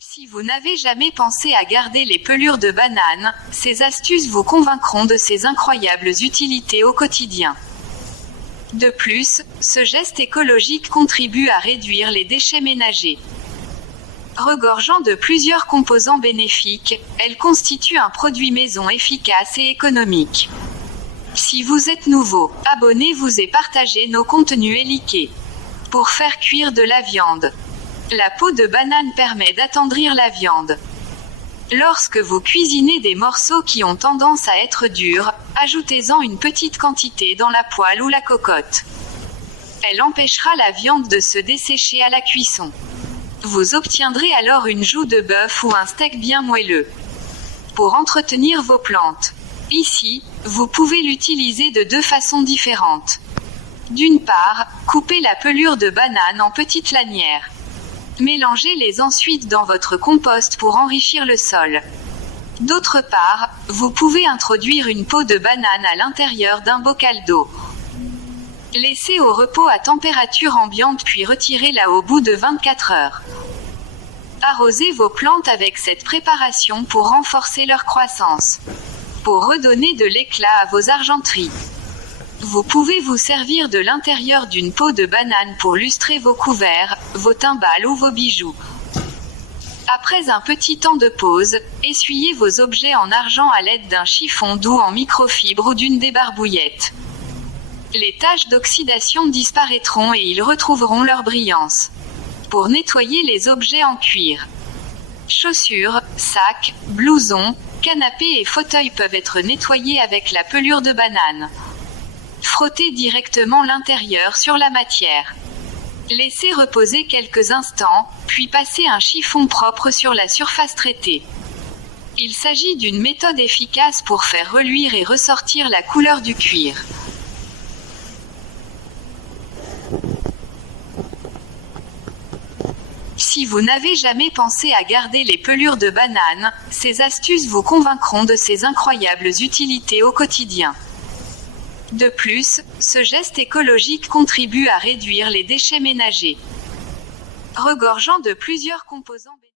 Si vous n'avez jamais pensé à garder les pelures de banane, ces astuces vous convaincront de ses incroyables utilités au quotidien. De plus, ce geste écologique contribue à réduire les déchets ménagers. Regorgeant de plusieurs composants bénéfiques, elle constitue un produit maison efficace et économique. Si vous êtes nouveau, abonnez-vous et partagez nos contenus éliqués. Pour faire cuire de la viande. La peau de banane permet d'attendrir la viande. Lorsque vous cuisinez des morceaux qui ont tendance à être durs, ajoutez-en une petite quantité dans la poêle ou la cocotte. Elle empêchera la viande de se dessécher à la cuisson. Vous obtiendrez alors une joue de bœuf ou un steak bien moelleux. Pour entretenir vos plantes. Ici, vous pouvez l'utiliser de deux façons différentes. D'une part, coupez la pelure de banane en petites lanières. Mélangez-les ensuite dans votre compost pour enrichir le sol. D'autre part, vous pouvez introduire une peau de banane à l'intérieur d'un bocal d'eau. Laissez au repos à température ambiante puis retirez-la au bout de 24 heures. Arrosez vos plantes avec cette préparation pour renforcer leur croissance. Pour redonner de l'éclat à vos argenteries. Vous pouvez vous servir de l'intérieur d'une peau de banane pour lustrer vos couverts, vos timbales ou vos bijoux. Après un petit temps de pause, essuyez vos objets en argent à l'aide d'un chiffon doux en microfibre ou d'une débarbouillette. Les taches d'oxydation disparaîtront et ils retrouveront leur brillance. Pour nettoyer les objets en cuir. Chaussures, sacs, blousons, canapés et fauteuils peuvent être nettoyés avec la pelure de banane. Frottez directement l'intérieur sur la matière. Laissez reposer quelques instants, puis passez un chiffon propre sur la surface traitée. Il s'agit d'une méthode efficace pour faire reluire et ressortir la couleur du cuir. Si vous n'avez jamais pensé à garder les pelures de banane, ces astuces vous convaincront de ses incroyables utilités au quotidien. De plus, ce geste écologique contribue à réduire les déchets ménagers. Regorgeant de plusieurs composants